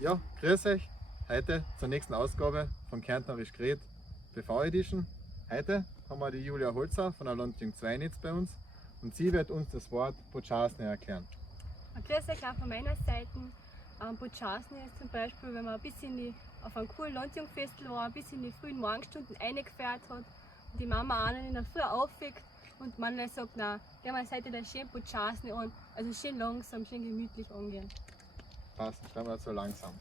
Ja, grüß euch. Heute zur nächsten Ausgabe von Kärntnerisch geredet, BV Edition. Heute haben wir die Julia Holzer von der Landjugend Zweinitz bei uns und sie wird uns das Wort Podschasny erklären. Grüß euch auch von meiner Seite. Podschasny ist zum Beispiel, wenn man ein bisschen auf einem coolen Landjugendfestival war, ein bisschen in die frühen Morgenstunden reingefährt hat und die Mama einen in der Früh aufweckt und man dann sagt, na, gehen wir heute da schön Podschasny an, also schön langsam, schön gemütlich angehen. Passt, schreiben wir so langsam.